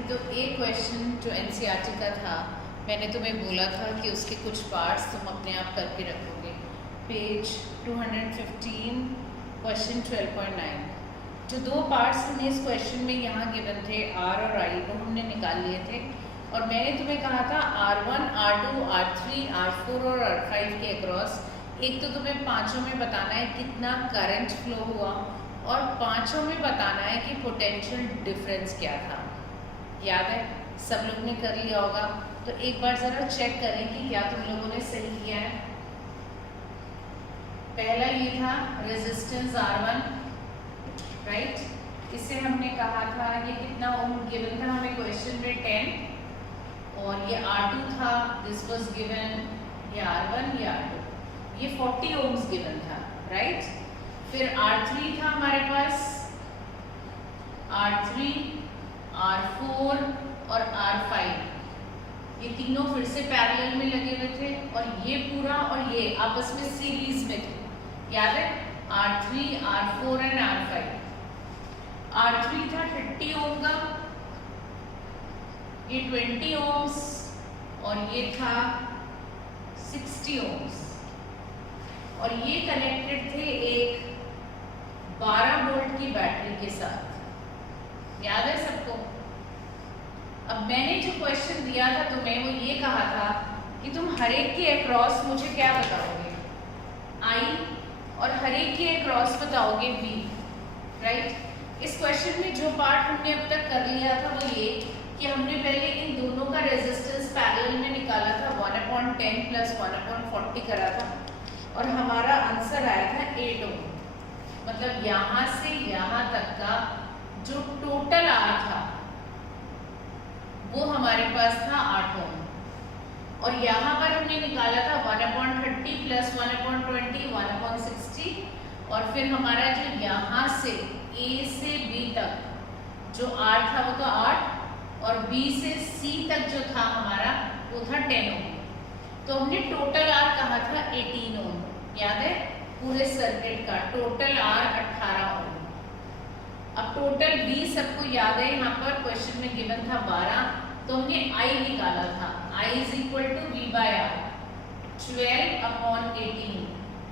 थी तो एक क्वेश्चन जो एनसीईआरटी का था, मैंने तुम्हें बोला था कि उसके कुछ पार्ट्स तुम अपने आप करके रखोगे। पेज 215 क्वेश्चन 12.9, जो दो पार्ट्स हमें इस क्वेश्चन में यहाँ गिवन थे आर और आई, वो हमने निकाल लिए थे। और मैंने तुम्हें कहा था R1, R2, R3, R4 और R5 के अक्रॉस एक तो तुम्हें पांचों में बताना है कितना करंट फ्लो हुआ और पांचों में बताना है कि पोटेंशियल डिफरेंस क्या था। याद है? सब लोग ने कर लिया होगा, तो एक बार ज़रा चेक करें कि क्या तुम लोगों ने सही किया है। पहला ये था रेजिस्टेंस R1, राइट? इससे हमने कहा था ये कितना ओम गिवन था हमें क्वेश्चन में 10, और ये R2 था, दिस वाज गिवन, ये R1 ये R2, ये 40 ओम्स गिवन था, राइट? फिर R3 था हमारे पास, R3, R4 और R5, ये तीनों फिर से पैरेलल में लगे हुए थे और ये पूरा और ये आपस में सीरीज में थे। याद है? R3, R4 and R5। R3 था 30 ओम का, ये 20 ओम्स और ये था 60 ओम्स, और ये कनेक्टेड थे एक 12 वोल्ट की बैटरी के साथ। याद है सबको? अब मैंने जो क्वेश्चन दिया था तुम्हें वो ये कहा था कि तुम हर एक के अक्रॉस मुझे क्या बताओगे, आई, और हर एक के अक्रॉस बताओगे V, राइट? इस क्वेश्चन में जो पार्ट हमने अब तक कर लिया था वो ये कि हमने पहले इन दोनों का रेजिस्टेंस पैरेलल में निकाला था, 1/10 प्लस 1/40 करा था, और हमारा आंसर आया था 8 ओम। मतलब यहाँ से यहाँ तक का जो टोटल आर था वो हमारे पास था 8 ओम, और यहाँ पर हमने निकाला था 1/30 प्लस 1/20 1/60, और फिर हमारा जो यहाँ से A से B तक जो R था वो तो 8, और B से C तक जो था हमारा वो था 10 ओम। तो हमने टोटल R कहा था 18 ओम। याद है? पूरे सर्किट का टोटल R 18 ओम। अब टोटल V सबको याद है, यहाँ पर क्वेश्चन में गिवन था 12, तो हमने I निकाला था, I is equal to V/R, 12/18,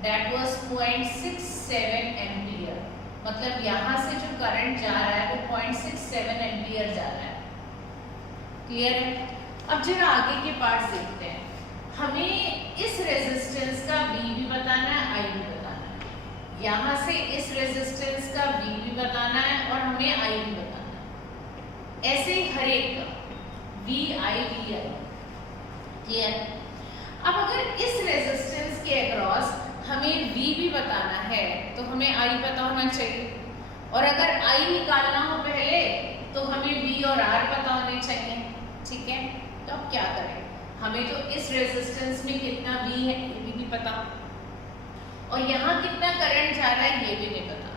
that was 0.67 ampere. मतलब यहाँ से जो करंट जा रहा है वो 0.67 एम्पियर जा रहा है। क्लियर है? अब जरा आगे के पार्ट्स देखते हैं। हमें इस रेजिस्टेंस का V भी बताना है, I भी बताना है। यहाँ से इस रेजिस्टेंस का V भी बताना है और हमें I भी बताना है। ऐसे ही हर एक का V I V I। Clear? अब अगर इस रेजिस्टेंस के अक्रॉस हमें V भी बताना है तो हमें I पता होना चाहिए, और अगर I निकालना हो पहले तो हमें V और R पता होने चाहिए। ठीक है? तो अब क्या करें? हमें तो इस रेजिस्टेंस में कितना V है ये भी पता, और यहाँ कितना करंट जा रहा है ये भी नहीं पता,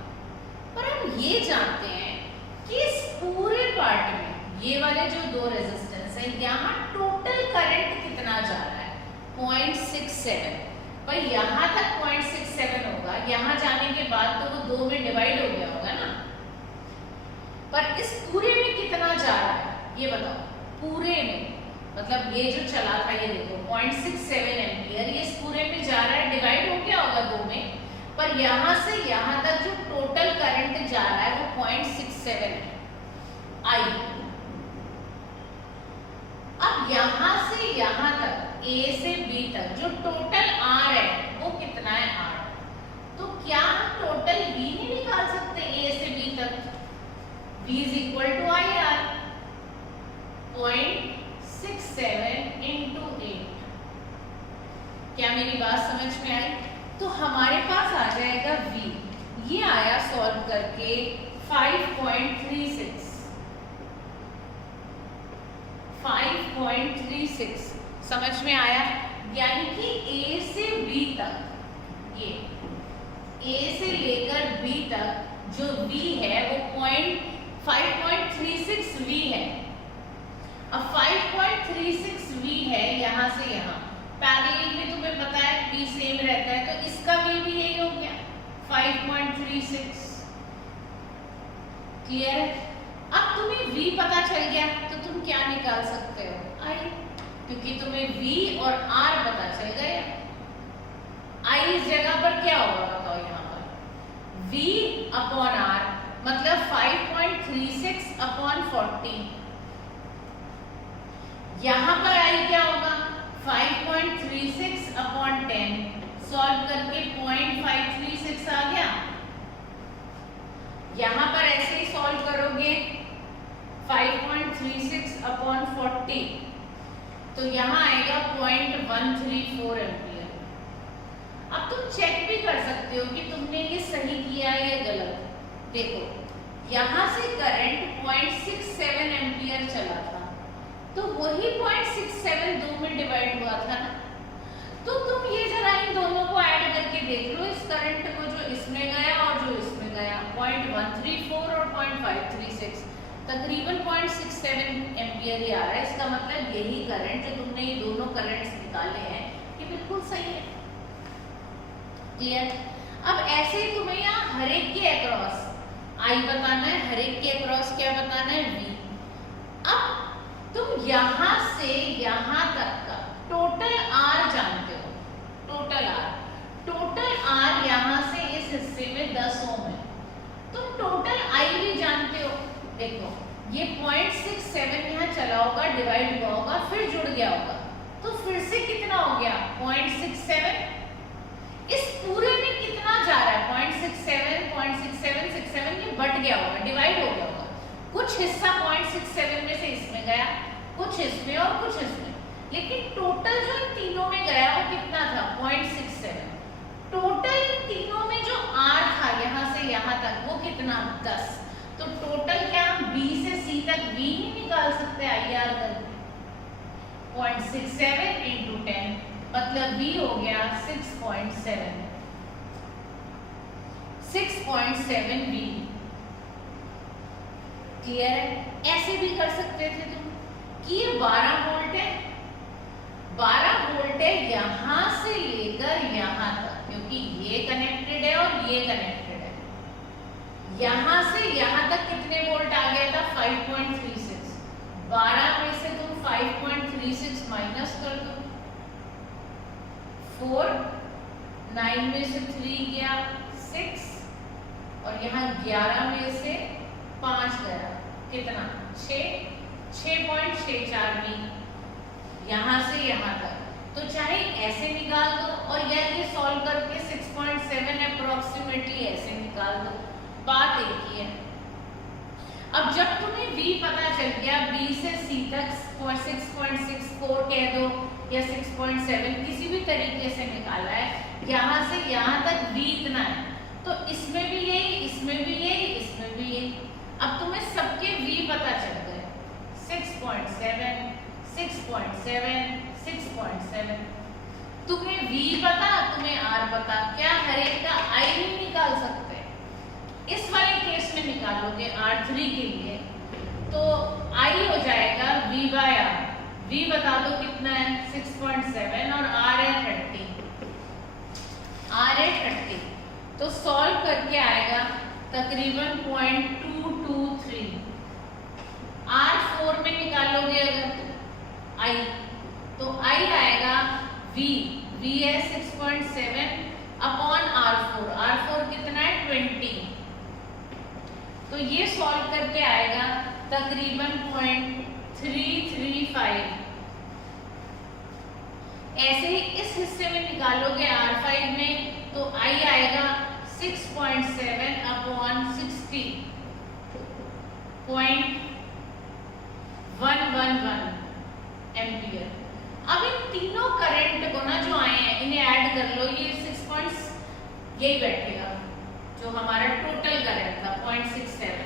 पर हम ये जानते हैं कि इस पूरे पार्ट में ये वाले जो दो रेजिस्टेंस है यहाँ टोटल करंट कितना जा रहा है, 0.67। पर यहाँ तक 0.67 होगा, यहाँ जाने के बाद तो वो 2 में डिवाइड हो गया होगा ना। पर इस पूरे में कितना जा रहा है ये बताओ। पूरे में मतलब ये जो चला था ये देखो 0.67 एम्पियर, ये इस पूरे में जा रहा है, डिवाइड हो गया होगा 2 में, पर यहाँ से यहाँ तक जो टोटल करंट जा रहा है वो 0.67 है, I। अब यहाँ से यहाँ तक A से B तक जो टोटल R है वो कितना है, R। तो क्या हम टोटल V नहीं निकाल सकते A से B तक? V is equal to IR, 0.67 into 8। क्या मेरी बात समझ में आई? तो हमारे पास आ जाएगा V, ये आया सॉल्व करके 5.36, 5.36। समझ में आया? यानी कि A से B तक, ये A से लेकर B तक जो V है वो 5.36 V है। अब 5.36 V है यहाँ से यहाँ, पैरेलल में तुम्हें पता है V सेम रहता है, तो इसका V भी यही हो गया 5.36। क्लियर है? अब तुम्हें V पता चल गया तो क्या निकाल सकते हो, आई, क्योंकि तुम्हें V और R पता चल गया। आई इस जगह पर क्या होगा बताओ, यहाँ पर V अपॉन R मतलब 5.36 अपॉन 40। यहाँ पर आई क्या होगा 5.36 अपॉन 10, सॉल्व करके 0.536 आ गया। यहाँ पर ऐसे ही सॉल्व करोगे 5.36 अपॉन 40 तो यहाँ आएगा 0.134 एम्पियर। अब तुम चेक भी कर सकते हो कि तुमने ये सही किया है या गलत। देखो यहाँ से करंट 0.67 एम्पियर चला था, तो वही 0.67 2 में डिवाइड हुआ था ना, तो तुम ये जरा इन दोनों को ऐड करके देख लो, इस करंट को जो इसमें गया और जो इसमें गया, 0.134 और 0.536 तकरीबन 0.67 एम्पियर ही आ रहा है। इसका मतलब यही करंट जो तुमने ये दोनों करंट्स निकाले हैं ये बिल्कुल सही है। क्लियर? अब ऐसे ही तुम्हें यहाँ हर एक के अक्रॉस आई बताना है, हर एक के अक्रॉस क्या बताना है, V। अब तुम यहाँ से यहाँ तक का टोटल R जानते हो, टोटल R यहाँ से इस हिस्से में 10 ओम है, तुम टोटल I भी जानते हो। देखो ये 0.67 यहाँ चला होगा, डिवाइड हुआ होगा, फिर जुड़ गया होगा, तो फिर से कितना हो गया 0.67। इस पूरे में कितना जा रहा है 0.67, 0.67, 67 ये बट गया होगा, डिवाइड हो गया होगा। कुछ हिस्सा 0.67 में से इसमें गया, कुछ इसमें और कुछ इसमें, लेकिन टोटल जो इन तीनों में गया वो कितना था 0.67। टोटल इन तीनों में जो R था यहाँ से यहाँ तक वो कितना 10। तो टोटल क्या हम B से C तक V नहीं निकाल सकते IR करके, 0.67 इंटू 10 मतलब V हो गया 6.7 V। क्लियर है? ऐसे भी कर सकते थे तुम कि ये 12 वोल्ट है, 12 वोल्ट है यहाँ से लेकर यहाँ तक, क्योंकि ये कनेक्टेड है और ये कनेक्टेड है। यहाँ से यहाँ तक कितने वोल्ट आ गया था 5.36। 12 में से तुम 5.36 माइनस कर दो, 4, 9 में से 3 गया 6 और यहाँ 11 में से 5 गया कितना 6.64 V यहाँ से यहाँ तक। तो चाहे ऐसे निकाल दो और या ये सॉल्व करके 6.7 अप्रोक्सीमेटली ऐसे निकाल दो, बात एक ही है। अब जब तुम्हें V पता चल गया, B से C तक 6.64 कह दो या 6.7 किसी भी तरीके से निकाला है, यहाँ से यहाँ तक V इतना है, तो इसमें भी यही, इसमें भी यही, इसमें भी यही। अब तुम्हें सबके V पता चल गए, 6.7, 6.7, 6.7। तुम्हें V पता, तुम्हें R पता, क्या हर एक का I नहीं निकाल सकते? इस वाले केस में निकालोगे R3 के लिए तो I हो जाएगा V बाय R। V बता दो कितना है 6.7 और R है 30, R है 30, तो सॉल्व करके आएगा तकरीबन 0.223। R4 में निकालोगे अगर I तो I आएगा V है 6.7 अपॉन R4 कितना है 20, तो ये सॉल्व करके आएगा तकरीबन 0.335। ऐसे ही इस हिस्से में निकालोगे R5 में तो I आएगा 6.7 अपॉन 60, 0.111 एम्पियर। अब इन तीनों करंट को ना जो आए हैं इन्हें ऐड कर लो, ये 6 यही बैठेगा जो हमारा टोटल करंट था 0.67,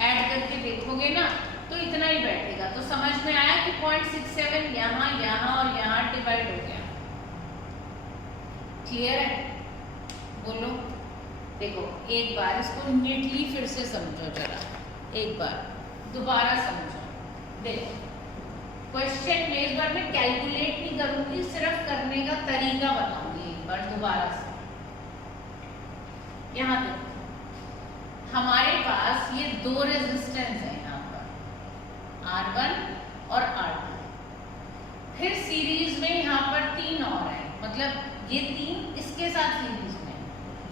ऐड करके देखोगे ना तो इतना ही बैठेगा। तो समझ में आया कि 0.67 यहाँ यहाँ और यहाँ डिवाइड हो गया। क्लियर है? बोलो। देखो एक बार इसको नीटली फिर से समझो, जरा एक बार दोबारा समझो। देखो क्वेश्चन में इस बार मैं कैलकुलेट नहीं करूंगी, सिर्फ करने का तरीका बताऊंगी एक बार दोबारा से। यहाँ देखो हमारे पास ये 2 रेजिस्टेंस है यहाँ पर R1 और R2। फिर सीरीज में यहाँ पर 3 और हैं, मतलब ये 3 इसके साथ सीरीज में,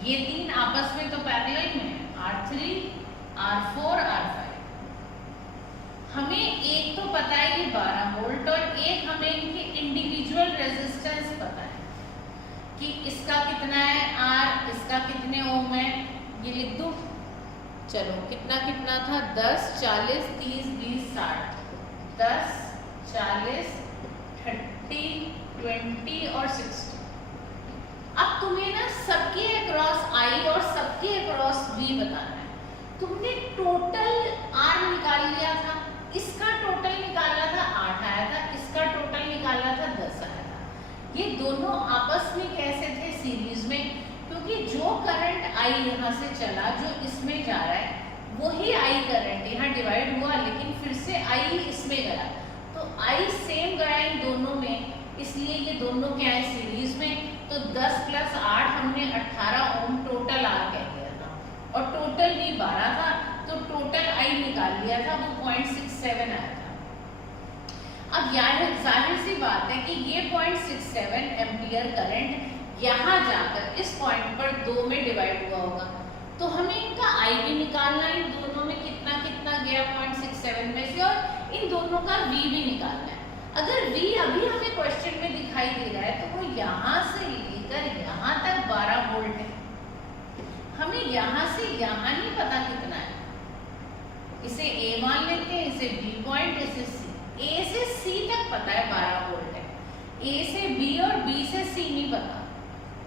ये 3 आपस में तो पैरेलल में है, R3, R4, R5। हमें एक तो पता है ये 12 वोल्ट और एक हमें इनके इंडिविजुअल रेजिस्टेंस पता है कि इसका कितना है R, इसका कितने ओम है, ये लिख दो। चलो कितना कितना था, 10, 40, 30, 20, 60, 10, 40, 30, 20 और 60। अब तुम्हें ना सबके अक्रॉस I और सबके अक्रॉस V बताना है। तुमने टोटल R निकाल लिया था, इसका टोटल निकाला था 8 आया था, इसका टोटल निकाला था 10 आया था। ये दोनों आपस में कैसे थे, सीरीज में, क्योंकि जो करंट I यहाँ से चला जो इसमें जा रहा है वही I करंट यहाँ डिवाइड हुआ, लेकिन फिर से I इसमें गया, तो I सेम गया इन दोनों में, इसलिए ये दोनों क्या है सीरीज में। तो 10 + 8 हमने 18 ओम टोटल R कह दिया था और टोटल भी 12 था, तो टोटल I निकाल लिया था, वो 0.67 आया था। अब यार जाहिर सी बात है कि ये 0.67 एम्पियर करंट यहाँ जाकर इस पॉइंट पर 2 में डिवाइड हुआ होगा, तो हमें इनका I भी निकालना है, इन दोनों में कितना कितना गया 0.67 में से, और इन दोनों का V भी निकालना है। अगर V अभी हमें क्वेश्चन में दिखाई दे रहा है तो वो यहाँ से लेकर यहाँ तक 12 वोल्ट है, हमें यहाँ से यहाँ नहीं पता कितना है, इसे A मान लेते हैं, इसे B पॉइंट, इसे C, A से C तक पता है 12 वोल्ट है, A से B और B से C नहीं पता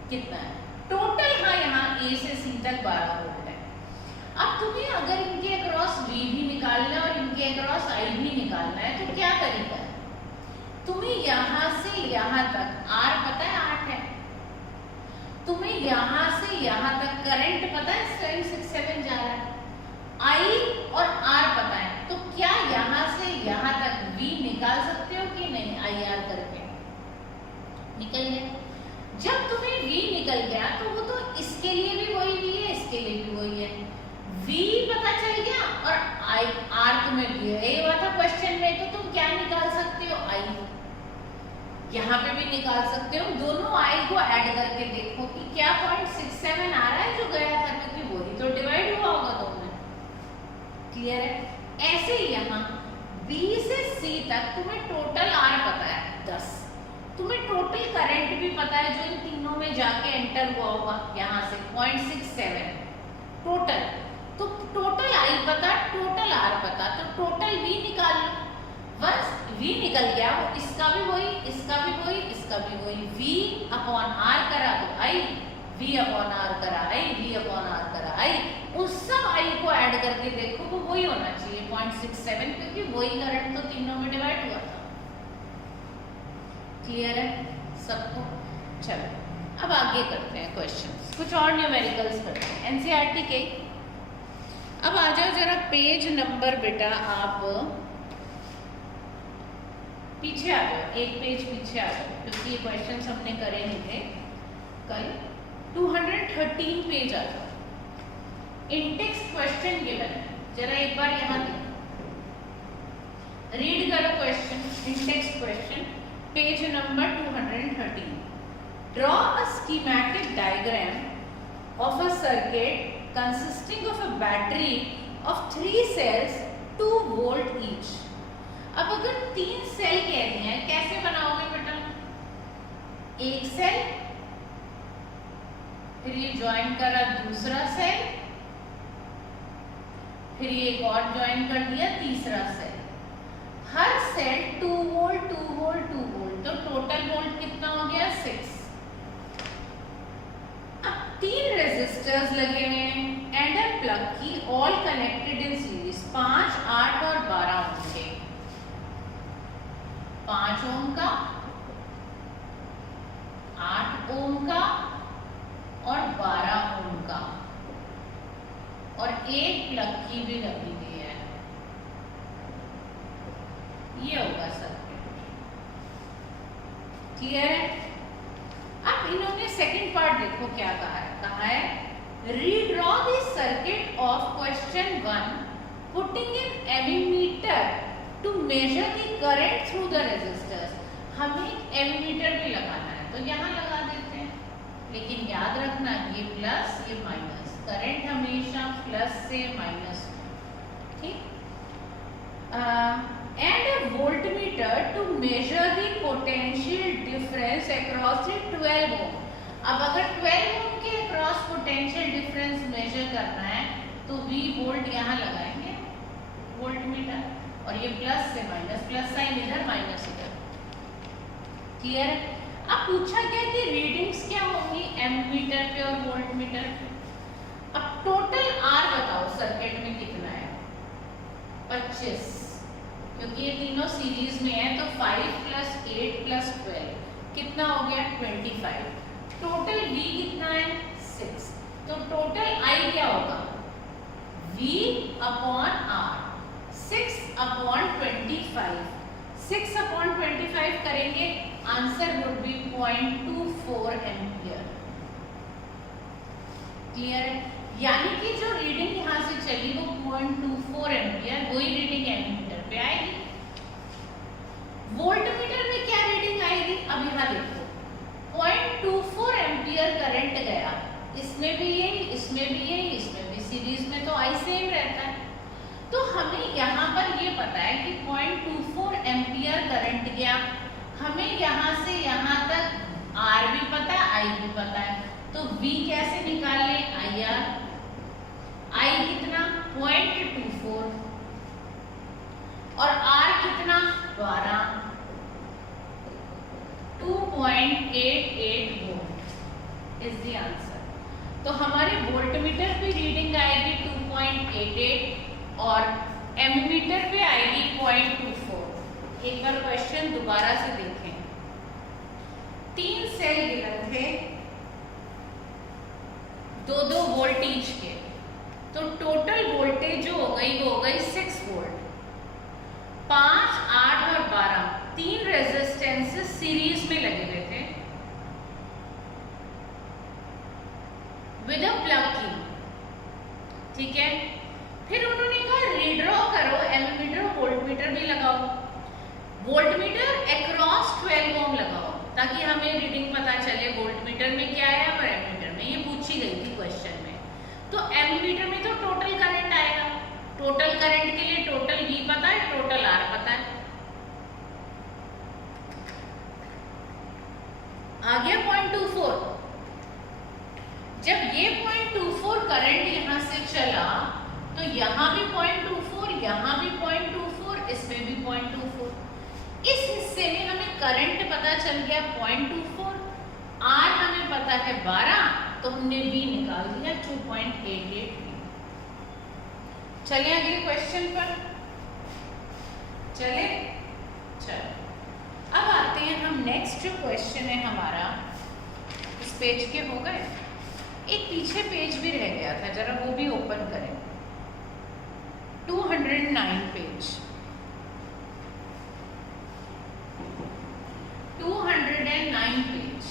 कितना है टोटल। हाँ यहाँ A से C तक 12 वोल्ट है। अब तुम्हें अगर इनके अक्रॉस V भी निकालना है और इनके अक्रॉस I भी निकालना है तो क्या तरीका है, तुम्हें यहाँ से यहाँ तक R पता है 8 है, तुम्हें यहाँ से यहाँ तक करंट पता है 767 जा रहा है, I और R पता है, तो क्या यहाँ से यहाँ तक V निकाल सकते हो कि नहीं, IR करके निकल गया। जब तुम्हें V निकल गया तो वो तो इसके लिए भी वही V है, इसके लिए भी वही है, V पता चल गया और R तुम्हें दिया हुआ था क्वेश्चन में, तो तुम क्या निकाल सकते हो, I यहाँ पे भी निकाल सकते हो। दोनों I को ऐड करके देखो कि क्या 0.67 आ रहा है जो गया था, क्योंकि वही तो डिवाइड हुआ होगा दोनों में। क्लियर है। ऐसे ही यहाँ B से C तक तुम्हें टोटल R पता है 10, तुम्हें टोटल करंट भी पता है जो इन तीनों में जाके एंटर हुआ होगा, यहाँ से 0.67 टोटल, तो टोटल I पता, टोटल R पता, तो टोटल V निकाल लो। बस V निकल गया, वो इसका भी वही, इसका भी वही, इसका भी वही, V/R करा तो I, V/R करा I, V/R करा I, उस सब I को ऐड करके देखो वो वही होना चाहिए 0.67, क्योंकि वही करंट तो तीनों में डिवाइड हुआ था। क्लियर है सबको। चलो अब आगे करते हैं क्वेश्चंस, कुछ और न्यूमेरिकल्स करते हैं NCERT के। अब आ जाओ जरा पेज नंबर, बेटा आप पीछे आ जाओ, एक पेज पीछे आ जाओ, क्योंकि ये क्वेश्चंस हमने करे नहीं थे कल। 213 पेज आ जाओ, इंटेक्स्ट क्वेश्चन गिवन है, जरा एक बार यहाँ देखो, रीड करो question, in-text question, page number 213। Draw a schematic diagram of a circuit consisting of a battery of 3 cells 2 volt each। अब अगर 3 सेल कह दिए हैं, कैसे बनाओगे बेटा, एक सेल, फिर ये ज्वाइन करा दूसरा सेल, फिर ये एक और ज्वाइन कर दिया तीसरा सेल, हर सेल 2 वोल्ट 2 वोल्ट 2 वोल्ट, तो टोटल वोल्ट कितना हो गया 6। अब 3 रेजिस्टर्स लगे हुए हैं एंड अ प्लग की, ऑल कनेक्टेड इन सीरीज, 5, 8 और 12 ओम के, 5 ओम का, 8 ओम का और 12 ओम का, और एक प्लग की भी लगी हुई है। ये होगा सर्किट। क्लियर है। अब इन्होंने सेकंड पार्ट देखो क्या कहा है redraw the circuit of question 1 putting in ammeter to measure the current through the resistors, हमें एमीटर भी लगाना है तो यहाँ लगा देते हैं, लेकिन याद रखना ये प्लस ये माइनस, करंट हमेशा प्लस से माइनस में, ठीक। And a voltmeter to measure the potential difference across the 12 ohm. अब अगर 12 ओम के अक्रॉस पोटेंशियल डिफरेंस मेजर करना है तो V वोल्ट यहाँ लगाएंगे वोल्टमीटर, और ये प्लस से माइनस, प्लस साइन इधर माइनस इधर, क्लियर है। अब पूछा गया कि रीडिंग्स क्या होंगी एमीटर पे और वोल्टमीटर पे। अब टोटल R बताओ सर्किट में कितना है, 25, क्योंकि ये तीनों सीरीज में है तो 5 + 8 + 12 कितना हो गया 25। टोटल V कितना है 6, तो टोटल I क्या होगा V/R, 6/25, 6/25 करेंगे, answer would be 0.24 ampere, clear है। यानी कि जो रीडिंग यहाँ से चली वो 0.24 एम्पियर, वही रीडिंग एमीटर पे आएगी। वोल्टमीटर में क्या रीडिंग आएगी, अब यहाँ देखो 0.24 एम्पियर करंट गया, इसमें भी यही, इसमें भी यही, इसमें भी, सीरीज में तो आई सेम रहता है। तो हमें यहाँ पर ये पता है कि 0.24 एम्पियर करंट गया, हमें यहाँ से यहाँ तक R भी पता है, I भी पता है, तो V कैसे निकाल लें, IR, I कितना 0.24 और R कितना 12, 2.88 वोल्ट इज द आंसर। तो हमारे वोल्टमीटर पे रीडिंग आएगी 2.88 और एमीटर पे आएगी 0.24। एक बार क्वेश्चन दोबारा से देखें, 3 सेल गिवन थे 2-2 वोल्ट ईच के, तो टोटल वोल्टेज जो हो गई वो हो गई 6 वोल्ट। 5, 8 और 12 3 रेजिस्टेंसेस सीरीज में लगे हुए थे विद अ प्लग की, ठीक है। फिर उन्होंने कहा रीड्रॉ करो एमीटर वोल्टमीटर भी लगाओ, वोल्टमीटर अक्रॉस 12 ओम लगाओ ताकि हमें रीडिंग पता चले वोल्टमीटर में क्या है और एमीटर में, ये पूछी गई थी क्वेश्चन में। तो एमीटर में तो टोटल करंट आएगा, टोटल करंट के लिए टोटल V पता है, टोटल R पता है, आ गया 0.24। जब ये 0.24 करंट यहाँ से चला तो यहाँ भी 0.24, यहाँ भी 0.24, इसमें भी 0.24। इस हिस्से में हमें करंट पता चल गया 0.24, R हमें पता है 12, तो हमने V निकाल दिया 2.88। चलिए अगले क्वेश्चन पर चले। चलो अब आते हैं हम नेक्स्ट जो क्वेश्चन है हमारा, इस पेज के हो गए, एक पीछे पेज भी रह गया था, जरा वो भी ओपन करें, 209 पेज, 209 पेज।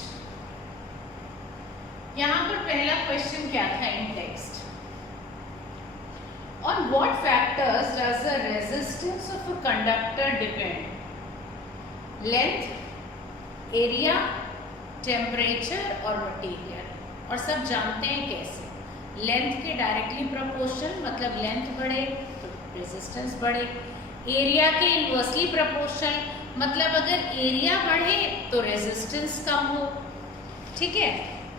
यहाँ पर पहला क्वेश्चन क्या था इन text, on what factors does the resistance of a conductor depend? Length, area, temperature और material। और सब जानते हैं कैसे, लेंथ के डायरेक्टली प्रोपोर्शनल, मतलब लेंथ बढ़े तो रेजिस्टेंस बढ़े, एरिया के इनवर्सली प्रोपोर्शनल, मतलब अगर एरिया बढ़े तो रेजिस्टेंस कम हो, ठीक है।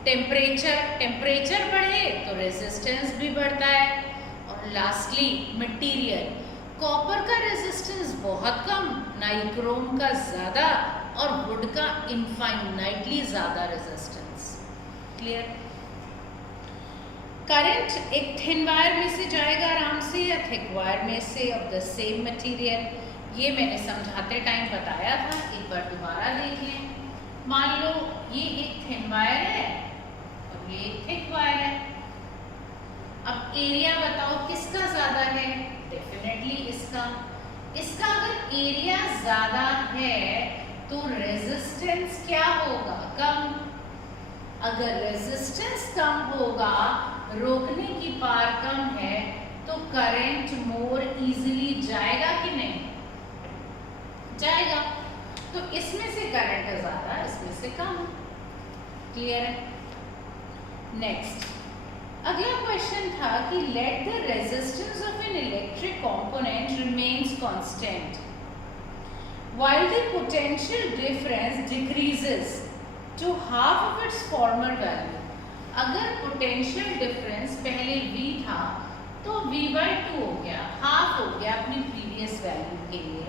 टेम्परेचर बढ़े तो रेजिस्टेंस भी बढ़ता है, और लास्टली मटेरियल, कॉपर का रेजिस्टेंस बहुत कम, नाइक्रोम का ज़्यादा और वुड का इनफाइनाइटली ज़्यादा रेजिस्टेंस, क्लियर। करंट एक थिन वायर में से जाएगा आराम से या थिक वायर में से ऑफ द सेम मटेरियल, ये मैंने समझाते टाइम बताया था, एक बार दोबारा देख लें। मान लो ये एक थिन वायर है और ये एक थिक वायर है, अब एरिया बताओ किसका ज़्यादा है, डेफिनेटली इसका। इसका अगर एरिया ज़्यादा है तो रेजिस्टेंस क्या होगा, कम। अगर रेजिस्टेंस कम होगा, रोकने की पावर कम है, तो करंट मोर इजीली जाएगा कि नहीं, जाएगा। तो इसमें से करंट ज़्यादा, इसमें से कम। क्लियर है? नेक्स्ट अगला क्वेश्चन था कि let the resistance of an electric component remains constant while the potential difference decreases to half of its former value। अगर पोटेंशियल डिफरेंस पहले v था तो v/2 हो गया, हाफ हो गया अपनी प्रीवियस वैल्यू के लिए,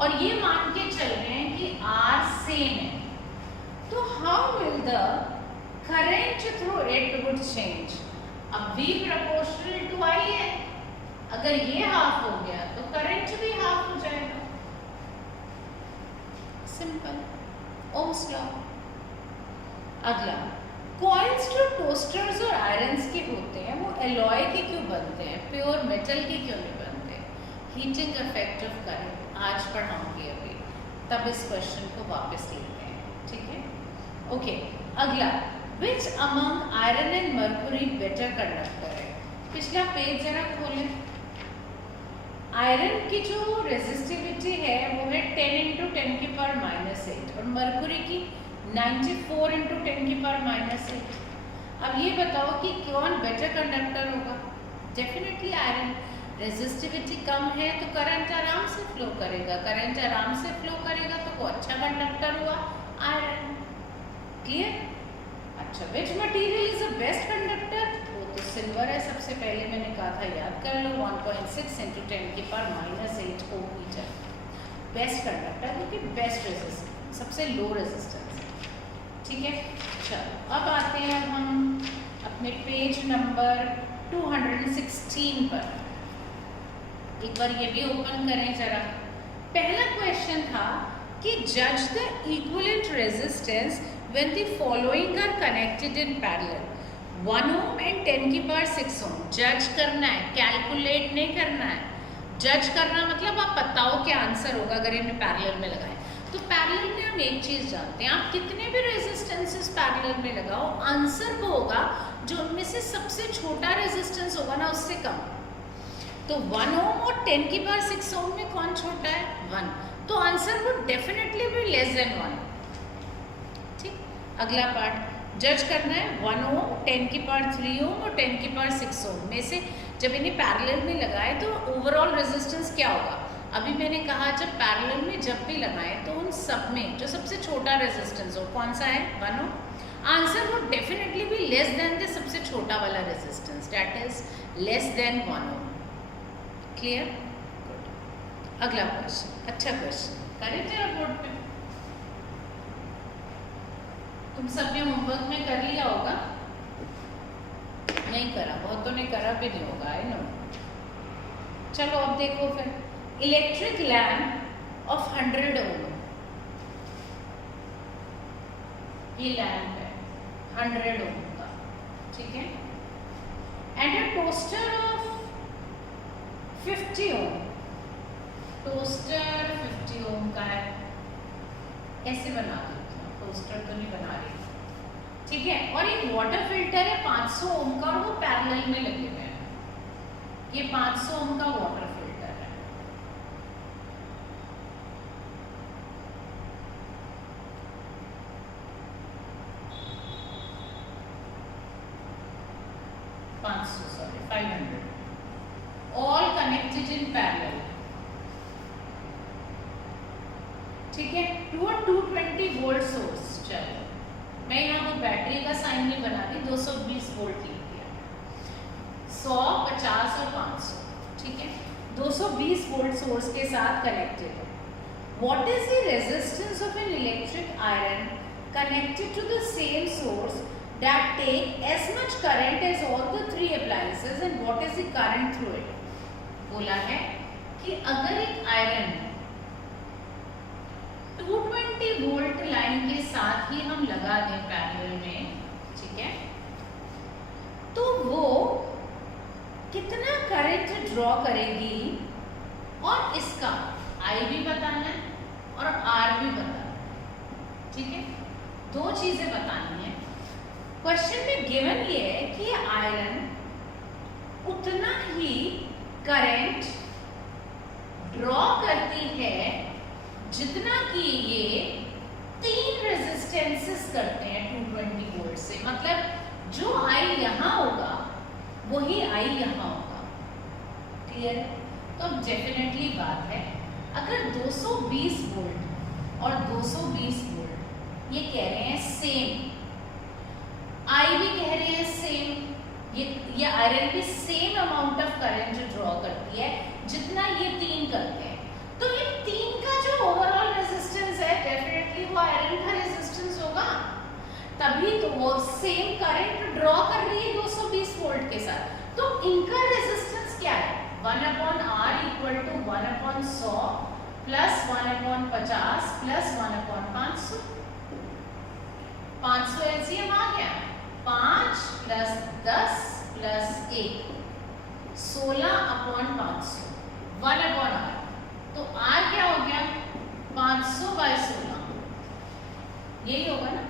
और ये मान के चल रहे हैं कि r सेम है, तो how will the current through it would change. अब v प्रोपोर्शनल टू i है, अगर ये हाफ हो गया तो करंट भी हाफ हो जाएगा। Simple, Ohm's law. अगला, कॉइल्स जो टोस्टर्स और आयरन्स के होते हैं वो एलॉय के क्यों बनते हैं, प्योर मेटल के क्यों नहीं बनते? हीटिंग इफेक्ट ऑफ करंट आज पढ़ाऊंगी अभी, तब इस क्वेश्चन को वापस लेते हैं, ठीक है? ओके, अगला, which among iron and mercury better conductor है? पिछला पेज जरा खोलें। आयरन की जो रेजिस्टिविटी है वो है 10 × 10⁻⁸ और मर्क्यूरी की 94 × 10⁻⁸। अब ये बताओ कि कौन बेटर कंडक्टर होगा? Definitely iron. रेजिस्टिविटी कम है तो करंट आराम से फ्लो करेगा, करंट आराम से फ्लो करेगा तो वो अच्छा कंडक्टर हुआ आयरन। क्लियर? अच्छा, which material is the best conductor? तो सिल्वर है, सबसे पहले मैंने कहा था, याद कर लो, 1.6 × 10⁻⁸ ओम बेस्ट कंडक्टर, क्योंकि बेस्ट रेजिस्टेंस, सबसे लो रेजिस्टेंस। ठीक है, चलो अब आते हैं हम अपने पेज नंबर 216 पर। एक बार ये भी ओपन करें जरा। पहला क्वेश्चन था कि जज the equivalent resistance when the following are connected in parallel. 1 ohm and 10⁻⁶ ohm जज करना है, कैलकुलेट नहीं करना है। जज करना मतलब आप बताओ क्या आंसर होगा अगर इन्हें पैरेलल में लगाएं। तो पैरेलल में हम एक चीज जानते हैं, आप कितने भी रेजिस्टेंसेस पैरेलल में लगाओ, आंसर वो होगा जो उनमें से सबसे छोटा रेजिस्टेंस होगा ना, उससे कम। तो 1 ओम और 10⁻⁶ ओम में कौन छोटा है? 1। तो answer would definitely be less than 1। ठीक, अगला पार्ट जज करना है। 1 ओम, 10⁻³ ओम और 10⁻⁶ ओम में से जब इन्हें पैरेलल में लगाए तो ओवरऑल रेजिस्टेंस क्या होगा? अभी मैंने कहा जब पैरेलल में जब भी लगाएं तो उन सब में जो सबसे छोटा रेजिस्टेंस हो कौन सा है? 1 ohm. Answer would definitely be less than the सबसे छोटा वाला resistance, that is less than 1 ohm. Clear? Good. अगला क्वेश्चन, अच्छा क्वेश्चन करें जरा बोर्ड पे। तुम सबने होमवर्क में कर लिया होगा? नहीं करा, बहुतों ने करा भी नहीं होगा, आई नो। चलो अब देखो फिर, इलेक्ट्रिक लैम्प ऑफ 100 ओम, ये लैम्प है 100 ओम का, ठीक है, and a toaster of 50 ohm, toaster 50 ohm का है, ऐसे बना देती हूँ, टोस्टर तो नहीं बना रही, ठीक है। और एक वाटर फिल्टर है 500 ओम का और वो पैरेलल में लगे हुए हैं, ये 500 ओम का वाटर फिल्टर है। Sorry 500, all connected in parallel, ठीक है, टू अ 220 वोल्ट सोर्स। चलो मैं यहाँ वो बैटरी का साइन नहीं बना रही, 220 वोल्ट लिख दिया, 100, 50 और 500, ठीक है, 220 वोल्ट सोर्स के साथ कनेक्टेड है। What is the resistance of an electric iron connected to the same source that take as much current as all the 3 appliances and what is the current through it? बोला है कि अगर एक iron 220 volt line के साथ ही हम लगा दें पैरेलल में, ठीक है, तो वो कितना करंट ड्रॉ करेगी, और इसका I भी बताना है और R भी बताना है, ठीक है, 2 चीजें बतानी है। क्वेश्चन में गिवन ये है कि आयरन उतना ही करंट ड्रॉ करती है जितना कि ये 3 रेजिस्टेंसेस करते हैं 220 वोल्ट से, मतलब जो आई यहाँ होगा वही आई यहाँ होगा। क्लियर है? तो अब डेफिनेटली बात है, अगर 220 वोल्ट और 220 वोल्ट ये कह रहे हैं सेम, आई भी कह रहे हैं सेम, ये आयरन भी same amount of current draw करती है जितना ये 3 करते हैं, तो ये 3 का जो ओवरऑल रेजिस्टेंस है डेफिनेटली वो आयरन का रेजिस्टेंस होगा, तभी तो वो सेम करंट ड्रॉ कर रही है 220 वोल्ट के साथ। तो इनका रेजिस्टेंस क्या है? 1/R equal to 1/100 plus 1/50 plus 1/500। 500 LCM आ गया, 5 प्लस 10 प्लस 1 16/500 1/R। तो R क्या हो गया? 500/16, यही होगा ना।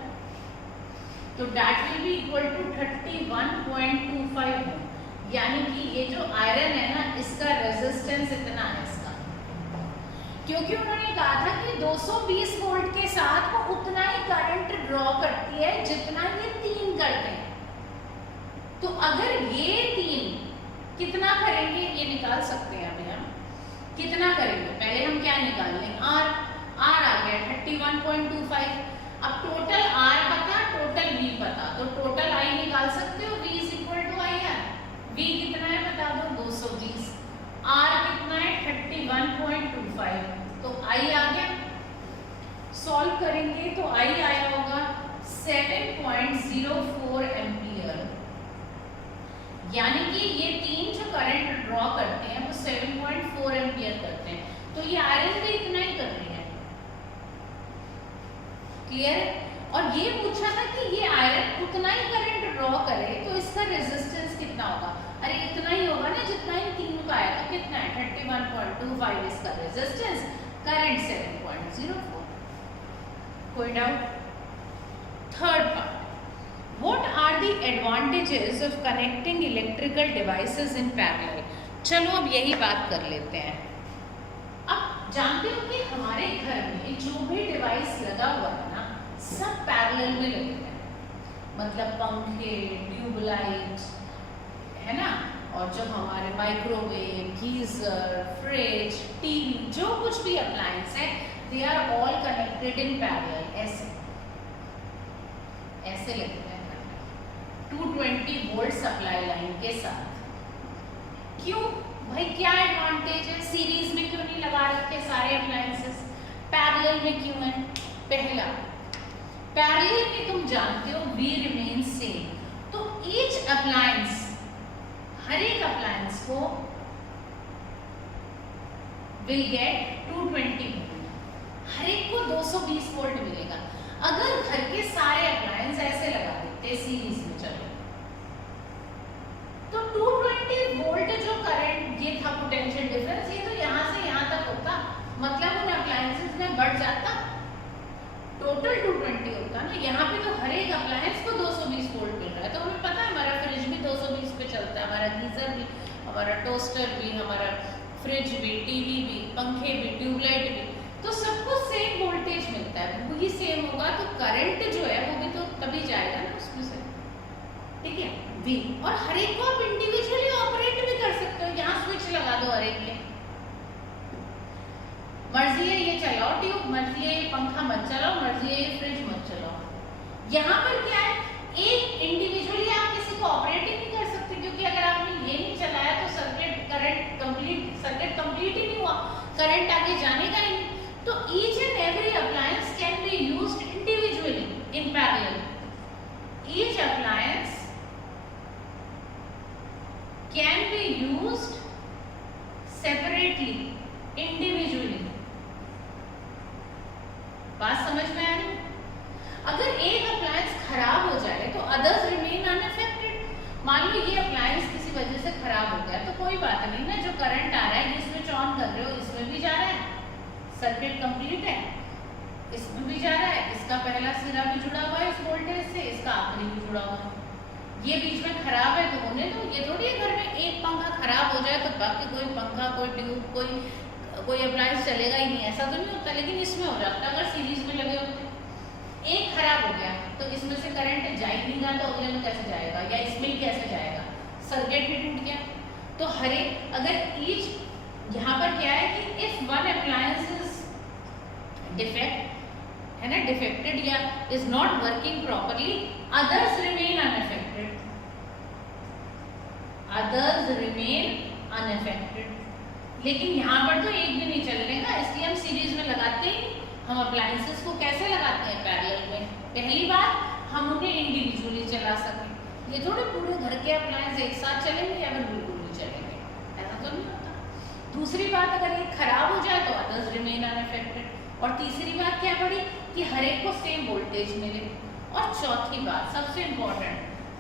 तो that will be equal to 31.25 ohm, यानी कि ये जो आयरन है ना इसका रेजिस्टेंस इतना है इसका, क्योंकि उन्होंने कहा था कि 220 वोल्ट के साथ वो उतना ही करंट ड्रॉ करती है जितना ये 3 करते हैं। तो अगर ये 3 कितना करेंगे ये निकाल सकते हैं अभी हम, कितना करेंगे पहले हम क्या निकाल लें? R आ गया 31.25। अब टोटल R पता, टोटल V पता, तो टोटल I निकाल सकते हो, V is equal to I है। V कितना है बता दो? 220। R कितना है? 31.25, तो I आ गया। सॉल्व करेंगे तो I आया होगा 7.04 एम्पियर, यानी कि ये 3 जो करंट ड्रॉ करते हैं वो 7.4 एम्पियर करते हैं, तो ये आयरन भी इतना ही कर रही है। क्लियर? और ये पूछा था कि ये आयरन उतना ही करंट ड्रॉ करे तो इसका रेजिस्टेंस कितना होगा? अरे इतना ही होगा ना जितना इन तीनों का आया था। कितना है? 31.25 इसका रेजिस्टेंस, करंट 7.04। कोई doubt? Third part, What are the advantages of connecting electrical devices in parallel? चलो अब यही बात कर लेते हैं। अब जानते हो कि हमारे घर में जो भी डिवाइस लगा हुआ है ना सब पैरेलल में लगे हैं, मतलब पंखे, ट्यूबलाइट है ना, और जो हमारे माइक्रोवेव, गीजर, फ्रिज, टीवी, जो कुछ भी अप्लायंस है they are all connected in parallel. ऐसे ऐसे लगे हैं 220 वोल्ट सप्लाई लाइन के साथ। क्यों भाई, क्या एडवांटेज है? सीरीज में क्यों नहीं लगा रखे सारे अप्लायंसेस, पैरेलल में क्यों है? पहला, पैरेलल में तुम जानते हो V रिमेन सेम, तो ईच अप्लायंस, हर एक अप्लायंस को विल गेट 220 वोल्ट, हर एक को 220 वोल्ट मिलेगा। अगर घर के सारे अप्लायंस ऐसे लगा देते सीरीज में, चलो तो 220 वोल्ट जो करंट ये था पोटेंशियल डिफरेंस, ये तो यहाँ से यहाँ तक होता, मतलब उन अप्लायंसेस में बढ़ जाता, टोटल 220 होता ना। यहाँ पे तो हर एक अप्लायंस को 220 वोल्ट मिल रहा है, तो हमें पता है हमारा फ्रिज भी 220 पे चलता है, हमारा गीजर भी, हमारा टोस्टर भी, हमारा फ्रिज भी, टीवी भी, पंखे भी, ट्यूबलाइट भी, तो सबको सेम वोल्टेज मिलता है, वही सेम होगा, तो करंट जो है वो भी तो तभी जाएगा ना उसमें से। ठीक है V, और हर एक को आप इंडिविजुअली ऑपरेट भी कर सकते हो, यहाँ स्विच लगा दो हर एक में, मर्जी है ये चलाओ ट्यूब, मर्जी है ये पंखा मत चलाओ, मर्जी है ये फ्रिज मत चलाओ। यहाँ पर क्या है, एक इंडिविजुअली आप किसी को ऑपरेट ही नहीं कर सकते, क्योंकि अगर आपने ये नहीं चलाया तो सर्किट कंप्लीट ही नहीं हुआ, करंट आगे जाने का ही नहीं। तो each and every appliance can be used individually in parallel. Each appliance can be used separately, individually. बात समझ में आ रही? अगर एक अप्लायंस खराब हो जाए तो अदर्स रिमेन अनअफेक्टेड। मान लो ये अप्लायंस किसी वजह से खराब हो गया तो कोई बात नहीं ना, जो करंट आ रहा है ये स्विच ऑन कर रहे हो इसमें भी जा रहा है, सर्किट कंप्लीट है, इसमें भी जा रहा है, इसका पहला सिरा भी जुड़ा हुआ है इस वोल्टेज से, इसका आखिरी भी जुड़ा हुआ है। ये बीच में खराब है तो होने दो, ये थोड़ी घर में एक पंखा खराब हो जाए तो बाकी कोई पंखा, कोई ट्यूब, कोई कोई अप्लायंस चलेगा ही नहीं, ऐसा तो नहीं होता, लेकिन इसमें हो जाता है अगर सीरीज में लगे होते। एक खराब हो गया तो इसमें से करंट जा ही नहीं रहा, तो अगले में कैसे जाएगा या इसमें ही कैसे जाएगा, सर्किट ही टूट गया। तो हर एक अगर ईच यहाँ पर क्या है कि if one appliance is defect है ना, डिफेक्टेड या is not working properly, others remain unaffected, others remain unaffected. लेकिन यहाँ पर तो एक भी नहीं चलने का, इसलिए हम सीरीज में लगाते हैं। हम अप्लायंसेस को कैसे लगाते हैं, पैरेलल में। पहली बात हम उन्हें इंडिविजुअली चला सकें, ये थोड़े पूरे घर के अप्लायंस एक साथ चलेंगे या फिर बिल्कुल नहीं चलेंगे, ऐसा तो नहीं होता। दूसरी बात, अगर ये खराब हो जाए तो अदर्स रिमेन अनअफेक्टेड। और तीसरी बात क्या पड़ी कि हर एक को सेम वोल्टेज मिले। और चौथी बात सबसे इंपॉर्टेंट,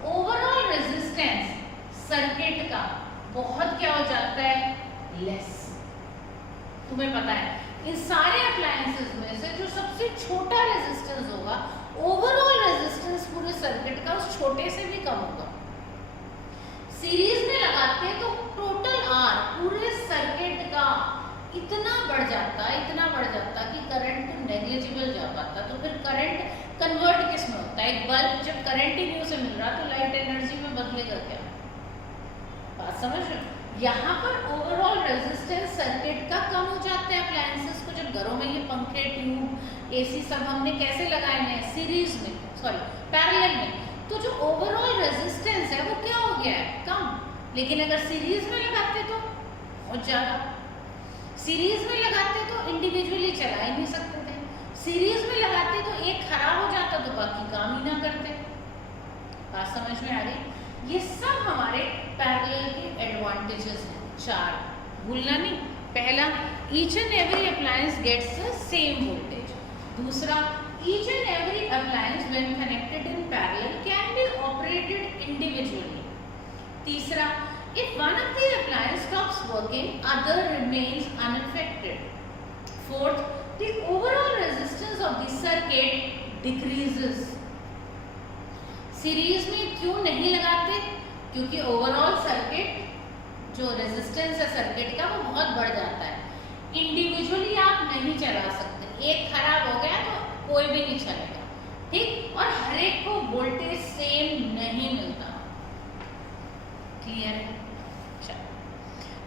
ओवरऑल रेजिस्टेंस सर्किट का बहुत क्या हो जाता है, लेस। तुम्हें पता है इन सारे अप्लायंसेस में से जो सबसे छोटा रेजिस्टेंस होगा, ओवरऑल रेजिस्टेंस पूरे सर्किट का उस छोटे से भी कम होगा। सीरीज में लगाते हैं तो टोटल आर पूरे सर्किट का इतना बढ़ जाता कि करंट तो नेग्लिजिबल जा पाता। तो फिर करंट कन्वर्ट किस में होता है, एक बल्ब जब करंट ही नहीं उसे मिल रहा तो लाइट एनर्जी में बदलेगा क्या, बात समझ रहे हो। यहाँ पर ओवरऑल रेजिस्टेंस सर्किट का कम हो जाता है अप्लायंसेस को। जब घरों में ये पंखे, ट्यूब, एसी सब हमने कैसे लगाए हैं, सीरीज में, सॉरी पैरेलल में, तो जो ओवरऑल रेजिस्टेंस है वो क्या हो गया है, कम। लेकिन अगर सीरीज में लगाते तो बहुत ज़्यादा। सीरीज में लगाते तो इंडिविजुअली चला ही नहीं सकते थे, सीरीज में लगाते तो एक खराब हो जाता तो बाकी काम ही ना करते। बात समझ में आ रही। ये सब हमारे पैरेलल के एडवांटेजेस हैं, चार, भूलना नहीं। पहला, each and every appliance gets the same voltage. दूसरा, each and every appliance when connected in parallel can be operated individually. तीसरा, if one of the appliance stops working, other remains unaffected. Fourth, the overall resistance of the circuit decreases. Series में क्यों नहीं लगाते, क्योंकि overall circuit जो resistance है circuit का वो बहुत बढ़ जाता है। इंडिविजुअली आप नहीं चला सकते, एक खराब हो गया तो कोई भी नहीं चलेगा, ठीक। और हर एक को वोल्टेज सेम नहीं मिलता। क्लियर है।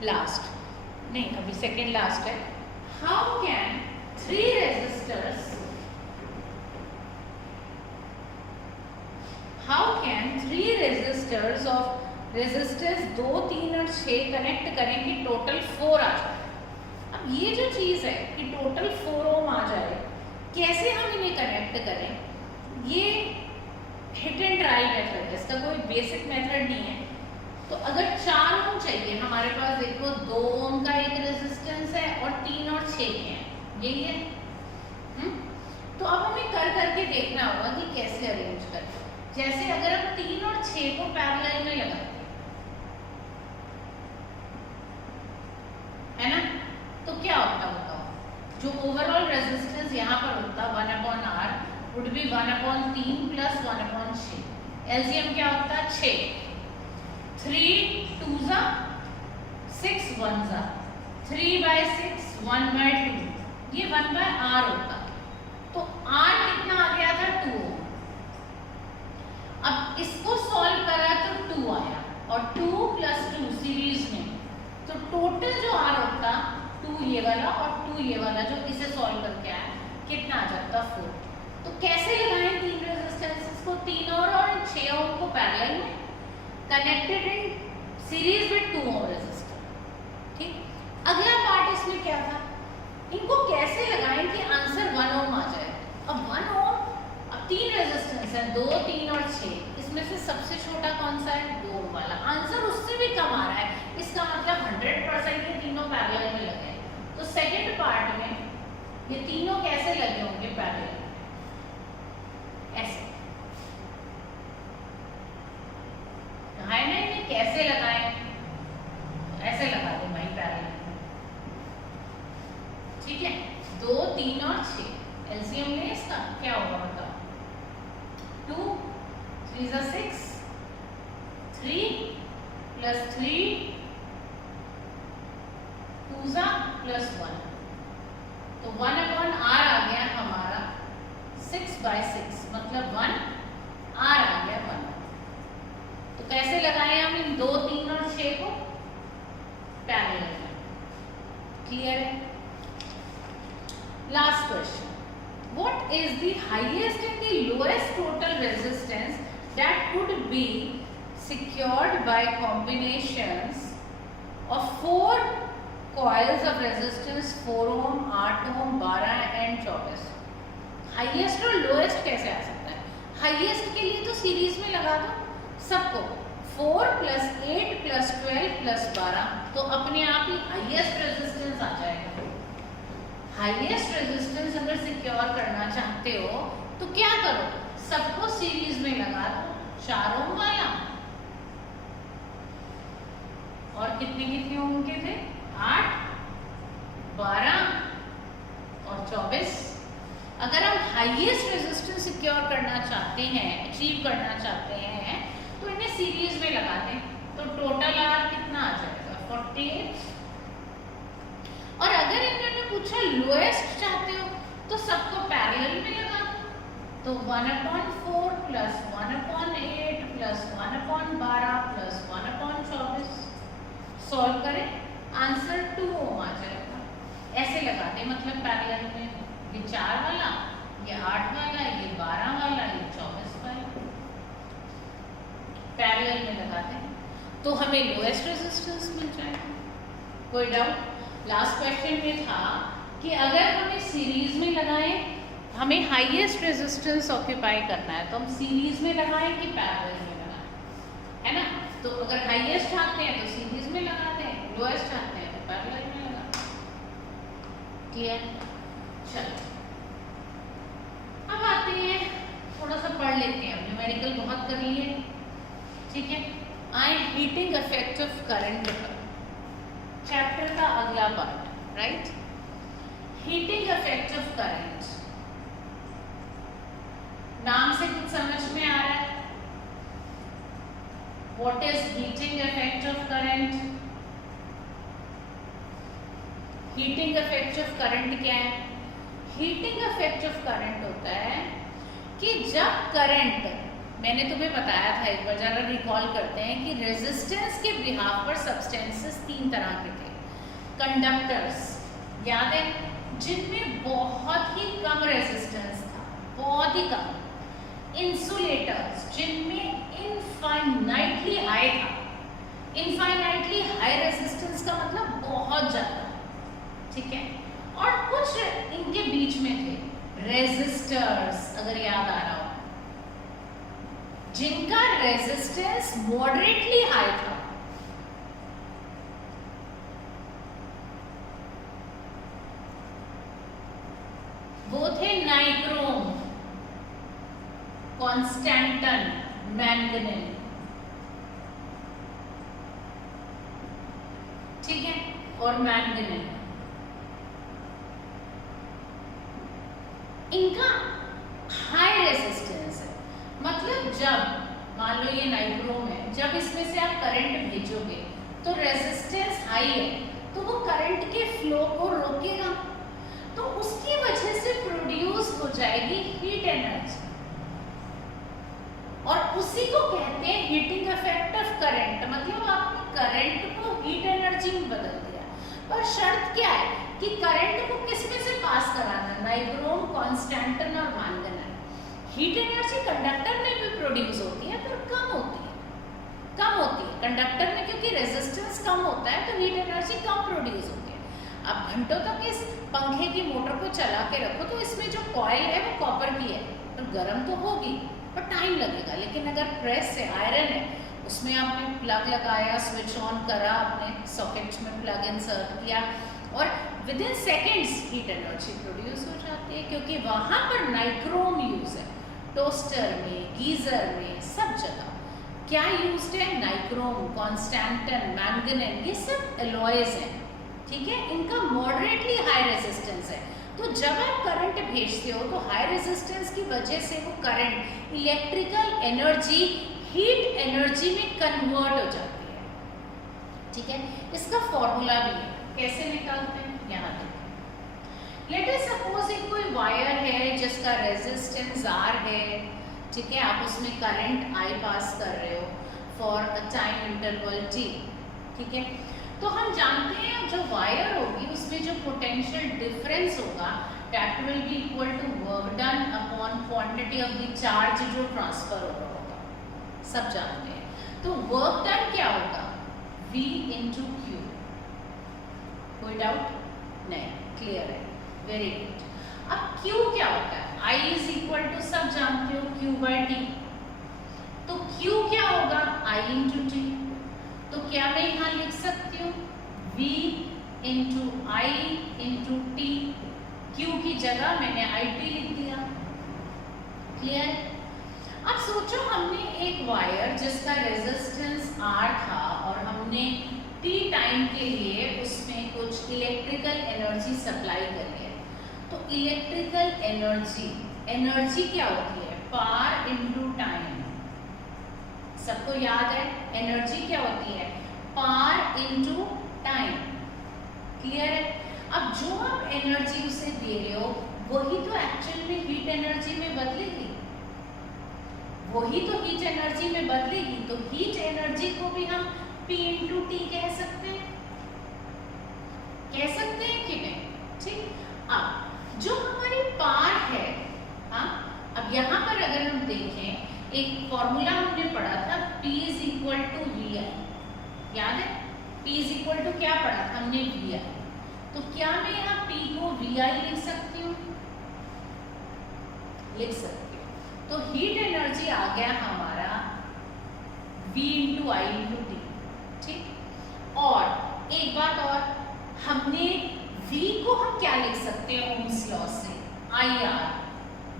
लास्ट नहीं, अभी सेकेंड लास्ट है। How can three resistors of resistance 2, 3 और 6 कनेक्ट करेंगे, टोटल 4 आ जाए। अब ये जो चीज है कि टोटल 4 ओम आ जाए, कैसे हम इन्हें कनेक्ट करें, ये हिट एंड ट्राई मेथड है, इसका कोई बेसिक मेथड नहीं है। तो अगर 4 ओम चाहिए, हमारे पास देखो 2 ओम का एक रेजिस्टेंस है और 3 और 6 के हैं, यही है। तो अब हमें कर करके देखना होगा कि कैसे अरेंज करें। जैसे अगर हम 3 और 6 को पैरेलल में लगाते है ना, तो क्या होता बताओ, जो ओवरऑल रेजिस्टेंस यहाँ पर होता 1/R would be 1/3 plus 1/6। LCM क्या होता, 6, 3 2 जा 6 1 जा 3/6 1/2, ये 1/R होता। तो R कितना आ गया था, 2 ओम। अब इसको सॉल्व करा तो 2 आया, और 2 + 2 सीरीज में, तो टोटल जो R होता 2 ये वाला और 2 ये वाला, जो इसे सॉल्व करके आया, कितना आ जाता 4। तो कैसे लगाएं तीन रेजिस्टेंसेस को, 3 और 6 ओम को पैरेलल में connected in series with 2 ohm resistor, ठीक। अगला पार्ट इसमें क्या था, इनको कैसे लगाएं कि आंसर 1 ओम आ जाए। अब 1 ओम, अब 3 रेजिस्टेंस है, 2, 3 और 6, इसमें से सबसे छोटा कौन सा है, 2 ओम वाला। आंसर उससे भी कम आ रहा है, इसका मतलब 100% ये तीनों पैरेलल में लगे। तो सेकंड पार्ट में ये तीनों कैसे लगे होंगे पैरेलल, ऐसे। है ना, ये कैसे लगाएं, ऐसे लगा दे भाई पैरेलल, ठीक है। 2, 3 और 6 एलसीएम ले इसका, क्या होगा बताओ, 2 3 = 6, 3 + 3 2 + 1 6/6 मतलब 1 R आ गया 1। तो कैसे लगाए हम इन 2, 3 और 6 को पैरेलल में। क्लियर है? Last question, what is the highest and the lowest total resistance that could be secured by combinations of 4 coils of resistance 4 ohm, 8 ohm, 12 and 24? Highest और लोएस्ट कैसे आ सकता है? हाईएस्ट के लिए तो सीरीज में लगा दो सबको, 4 + 8 + 12 + 12, तो अपने आप ही हाईएस्ट रेजिस्टेंस आ जाएगा। हाईएस्ट रेजिस्टेंस अगर सिक्योर करना चाहते हो तो क्या करो, सबको सीरीज में लगा दो, 4 ओम वाला और कितने ओम के थे, 8, 12 और 24। अगर हम हाईएस्ट रेजिस्टेंस सिक्योर करना चाहते हैं, अचीव करना चाहते हैं, तो इन्हें सीरीज में लगा दें, तो टोटल आर कितना आ जाएगा, 48। और अगर इन्होंने पूछा लोएस्ट चाहते हो तो सबको पैरेलल में लगा दो, तो 1/4 + 1/8 + 1/12 + 1/24 सॉल्व करें, आंसर 2 ओम आ जाएगा। ऐसे लगाते मतलब पैरेलल में, ये 4 वाला, ये 8 वाला, ये 12 वाला, ये 24 वाला, पैरेलल में लगाते हैं तो हमें लोएस्ट रेजिस्टेंस मिल जाएगा। कोई डाउट? लास्ट क्वेश्चन में था कि अगर हमें सीरीज में लगाएं, हमें हाईएस्ट रेजिस्टेंस ऑक्यूपाई करना है तो हम सीरीज में लगाएं कि पैरेलल में लगाएं, है ना? तो अगर हाईएस्ट चाहते हैं तो सीरीज में लगाते हैं, लोएस्ट चाहते हैं तो पैरेलल में लगाते हैं। क्लियर? चलो अब आते हैं, थोड़ा सा पढ़ लेते हैं, न्यूमेरिकल बहुत कर लिए, ठीक है? आए हीटिंग इफेक्ट ऑफ करंट पर, चैप्टर का अगला part, right? Heating effect of current, नाम से कुछ समझ में आ रहा है? What is heating effect of current? Heating effect of current क्या है? हीटिंग इफेक्ट ऑफ करंट होता है कि जब करंट, मैंने तुम्हें बताया था एक बार, जरा रिकॉल करते हैं कि रेजिस्टेंस के बिहाफ पर सब्सटेंसेस 3 तरह के थे। कंडक्टर्स, याद है, जिनमें बहुत ही कम रेजिस्टेंस था, बहुत ही कम। इंसुलेटर्स, जिनमें इनफाइनाइटली हाई था। इनफाइनाइटली हाई रेजिस्टेंस का मतलब बहुत ज्यादा, ठीक है? और कुछ इनके बीच में थे रेजिस्टर्स, अगर याद आ रहा हो, जिनका रेजिस्टेंस मॉडरेटली हाई था। वो थे नाइक्रोम, कॉन्स्टेंटन, मैंगनीज, ठीक है? और मैंगनीज, इनका हाई रेजिस्टेंस है। मतलब जब मान लो ये नाइक्रोम है, जब इसमें से आप करंट भेजोगे तो रेजिस्टेंस हाई है, तो वो करंट के फ्लो को रोकेगा, तो उसकी वजह से प्रोड्यूस हो जाएगी हीट एनर्जी, और उसी को कहते हैं हीटिंग इफेक्ट ऑफ करंट। मतलब आपने करंट को हीट एनर्जी में बदल दिया, पर शर्त क्या है कि करंट को किसमें से पास कराना, नाइक्रोम, कॉन्स्टेंटन और मैंगनीज। हीट एनर्जी कंडक्टर में भी प्रोड्यूस होती है, पर कम होती है, कम होती है कंडक्टर में, क्योंकि रेजिस्टेंस कम होता है तो हीट एनर्जी कम प्रोड्यूस होती है। आप घंटों तक इस पंखे की मोटर को चला के रखो तो इसमें जो कॉइल है वो कॉपर की है, तो गर्म तो होगी पर टाइम लगेगा। लेकिन अगर प्रेस है, आयरन है, उसमें आपने प्लग लगाया, स्विच ऑन करा, आपने सॉकेट में प्लग इंसर्ट किया और with in seconds heat energy produce हो जाती है, क्योंकि वहाँ पर नाइक्रोम यूज है। टोस्टर में, गीजर में, सब जगह क्या यूज्ड है? नाइक्रोम, कॉन्स्टेंटन, मैंगनीज, ये सब एलॉयज हैं, ठीक है? इनका मॉडरेटली हाई रेजिस्टेंस है, तो जब आप करंट भेजते हो तो हाई रेजिस्टेंस की वजह से वो current electrical energy heat energy में कन्वर्ट हो जाती है, ठीक है? इसका फॉर्मूला भी है, कैसे निकालते हैं यहाँ देखिए। लेट अस सपोज एक कोई वायर है जिसका रेजिस्टेंस R है, ठीक है, आप उसमें करंट I पास कर रहे हो for a time interval T, ठीक है। तो हम जानते हैं जो वायर होगी उसमें जो पोटेंशियल डिफरेंस होगा that will be equal to work done upon quantity of the charge जो ट्रांसफर हो रहा होगा, सब जानते हैं। तो वर्क डन क्या होगा, V into Q, कोई डाउट नहीं, क्लियर है, वेरी गुड। अब Q क्या होता है, I is equal to सब जानते हो Q by T, तो Q क्या होगा, I into T, तो क्या मैं यहाँ लिख सकती हूँ V into I into T, Q की जगह मैंने IT लिख दिया, क्लियर। अब सोचो हमने एक वायर जिसका रेजिस्टेंस R था और हमने T टाइम के लिए उसमें कुछ इलेक्ट्रिकल एनर्जी सप्लाई करी है, तो इलेक्ट्रिकल एनर्जी क्या होती है, पावर इनटू टाइम, सबको याद है एनर्जी क्या होती है, पावर इनटू टाइम, क्लियर है। अब जो आप एनर्जी उसे दे रहे हो वही तो एक्चुअल में हीट एनर्जी में बदलेगी, वही तो हीट एनर्जी में बदलेगी, तो हीट एनर्जी को भी हम P into T कह सकते हैं कि नहीं, ठीक। अब जो हमारी पावर है, हाँ, अब यहाँ पर अगर हम देखें एक फॉर्मूला हमने पढ़ा था P is equal to VI, याद है P is equal to क्या पढ़ा था हमने, VI, तो क्या मैं यहाँ P को VI लिख सकती हूँ, लिख सकती हूँ, तो हीट एनर्जी आ गया हमारा V into I into T, ठीक। और एक बात और, हमने V को हम क्या लिख सकते हैं ओम्स लॉ से, IR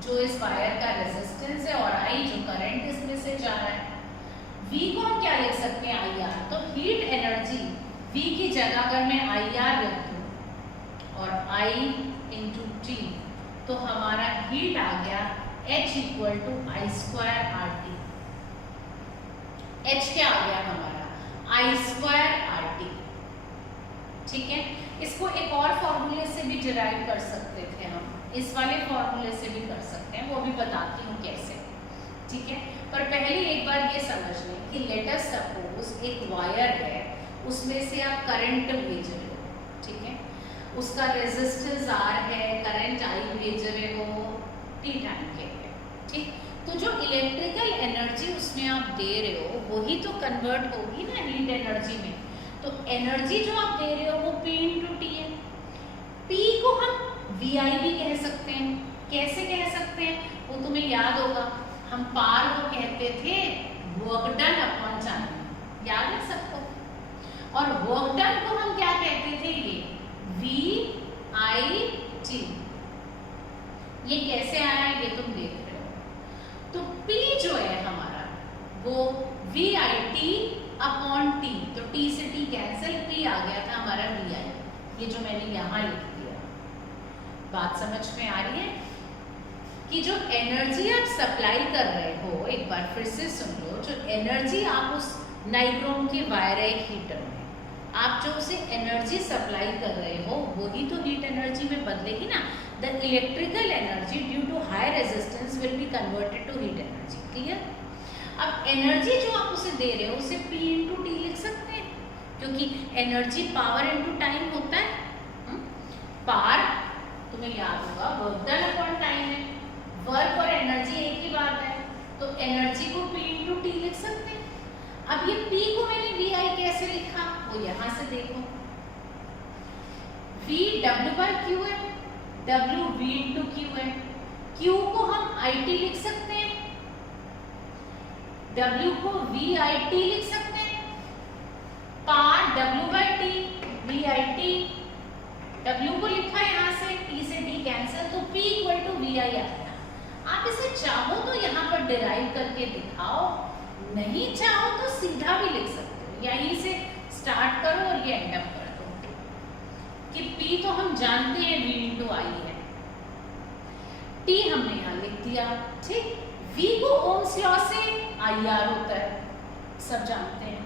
जो इस वायर का रेजिस्टेंस है और I जो करंट इसमें से जा रहा है, V को हम क्या लिख सकते हैं IR, तो हीट एनर्जी V की जगह अगर मैं IR लिख दूं और I into T, तो हमारा हीट आ गया H equal to I square RT, H क्या आ गया हमारा I स्क्वायर RT, ठीक है। इसको एक और फॉर्मूले से भी डिराइव कर सकते थे हम, इस वाले फॉर्मूले से भी कर सकते हैं, वो भी बताती हूँ कैसे, ठीक है। पर पहले एक बार ये समझ लें कि लेट अस सपोज एक वायर है, उसमें से आप करंट भेज रहे हो, ठीक है, उसका रेजिस्टेंस R है, करंट I भेज रहे हो T टाइम के लिए, ठीक। तो जो इलेक्ट्रिकल एनर्जी उसमें आप दे रहे हो वही तो कन्वर्ट होगी ना हीट एनर्जी में, तो एनर्जी जो आप दे रहे हो वो P into T है। P को हम VI भी कह सकते हैं, कैसे कह सकते हैं, वो तुम्हें याद होगा, हम पावर को कहते थे वर्क डन अपॉन टाइम, याद है सबको, और वर्क डन को हम क्या कहते थे, ये VIT, ये कैसे आया है ये तुम देख रहे हो, तो P जो है हमारा वो VIT अपॉन T, तो T से T कैंसिल, P आ गया था हमारा VI, ये जो मैंने यहाँ लिख दिया, बात समझ में आ रही है कि जो एनर्जी आप सप्लाई कर रहे हो, एक बार फिर से सुन लो, जो एनर्जी आप उस नाइक्रोम के वायर हीटर में आप जो उसे एनर्जी सप्लाई कर रहे हो वही तो हीट एनर्जी में बदलेगी ना, the electrical energy due to high resistance will be converted to heat energy, clear. अब एनर्जी जो आप उसे दे रहे हो उसे P into T लिख सकते हैं, क्योंकि एनर्जी पावर इनटू टाइम होता है, पावर तुम्हें याद होगा वर्क डन अपॉन टाइम है, वर्क और एनर्जी एक ही बात है, तो एनर्जी को P into T लिख सकते हैं। अब ये P को मैंने VI कैसे लिखा, वो यहां से देखो, V W by Q है, W V into Q है, Q को हम IT लिख सकते हैं, W को VIT लिख सकते हैं, power W by T VIT, W को लिखा यहाँ से, T से T कैंसिल, तो P इक्वल टू VI आ गया। आप इसे चाहो तो यहाँ पर डिराइव करके दिखाओ, नहीं चाहो तो सीधा भी लिख सकते हो, यहीं से स्टार्ट करो और ये एंड अप कर दो कि P तो हम जानते हैं V into I है, T हमने यहाँ लिख दिया, ठीक। V को ओम्स लॉ से IR होता है, सब जानते हैं,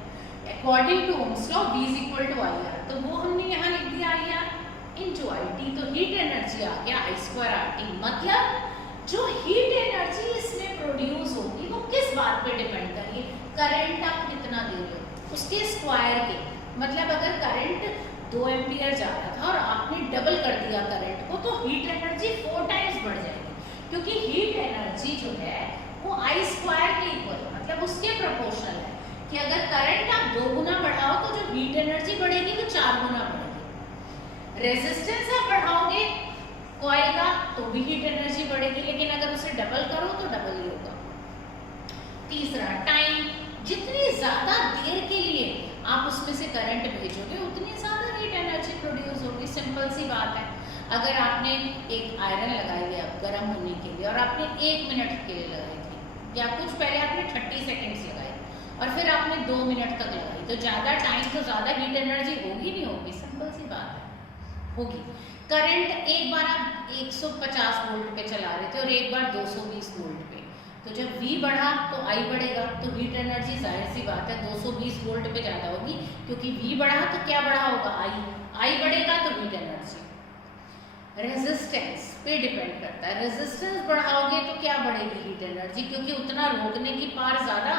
according to Ohm's law V is equal to IR, तो वो हमने यहाँ लिख दिया IR इंटू आई टी, तो हीट एनर्जी आ गया आई स्क्वायर आर टी। मतलब जो हीट एनर्जी इसमें प्रोड्यूस होगी वो किस बात पे डिपेंड करिए, करंट आप कितना दे रहे हो उसके स्क्वायर के। मतलब अगर करंट 2 एम्पियर जा रहा था और आपने डबल कर दिया करंट को, तो हीट एनर्जी 4 टाइम्स बढ़ जाएगी, क्योंकि हीट एनर्जी जो है वो आई स्क्वायर के इक्वल, मतलब उसके प्रोपोर्शनल है कि अगर करंट आप 2 गुना बढ़ाओ तो जो हीट एनर्जी बढ़ेगी वो 4 गुना बढ़ेगी। रेजिस्टेंस आप बढ़ाओगे कॉइल का तो भी हीट एनर्जी बढ़ेगी, लेकिन अगर उसे डबल करो तो डबल ही होगा। तीसरा टाइम, जितनी ज्यादा देर के लिए आप उसमें से करंट भेजोगे उतनी ज्यादा हीट एनर्जी प्रोड्यूस होगी। सिंपल सी बात है। अगर आपने एक आयरन लगाई है गर्म होने के लिए और आपने 1 मिनट के लिए लगाई थी, या कुछ पहले आपने 30 सेकेंड्स लगाई और फिर आपने 2 मिनट तक लगाई, तो ज्यादा टाइम तो ज्यादा हीट एनर्जी होगी नहीं होगी? सिंपल सी बात है, होगी। करंट एक बार आप 150 वोल्ट पे चला रहे थे और एक बार 220 वोल्ट पे, तो जब V बढ़ा तो I बढ़ेगा, तो हीट एनर्जी जाहिर सी बात है 220 वोल्ट पे ज़्यादा होगी, क्योंकि V बढ़ा तो क्या बढ़ा होगा? I बढ़ेगा तो हीट एनर्जी। रेजिस्टेंस पे डिपेंड करता है, रेजिस्टेंस बढ़ाओगे तो क्या बढ़ेगी? हीट एनर्जी, क्योंकि उतना रोकने की पावर ज़्यादा,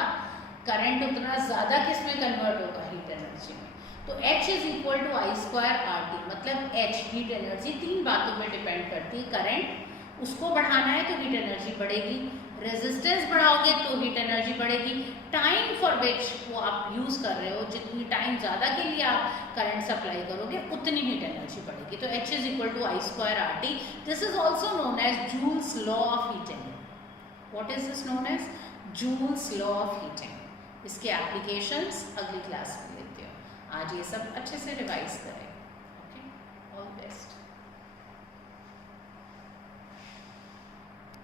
करंट उतना ज़्यादा किस में कन्वर्ट होगा? हीट एनर्जी में। तो H is equal to I square R T, मतलब H हीट एनर्जी 3 बातों पे डिपेंड करती है। करंट उसको बढ़ाना है तो हीट एनर्जी बढ़ेगी, रेजिस्टेंस बढ़ाओगे तो हीट एनर्जी बढ़ेगी, टाइम फॉर विच वो आप यूज़ कर रहे हो, जितनी टाइम ज़्यादा के लिए आप करंट सप्लाई करोगे उतनी हीट एनर्जी बढ़ेगी। तो H is equal to I square R T. This is also known as Joule's law of heating. What is this known as? Joule's law of heating. इसके applications अगली class में लेते हो। आज ये सब अच्छे से रिवाइज करें। Okay, all best.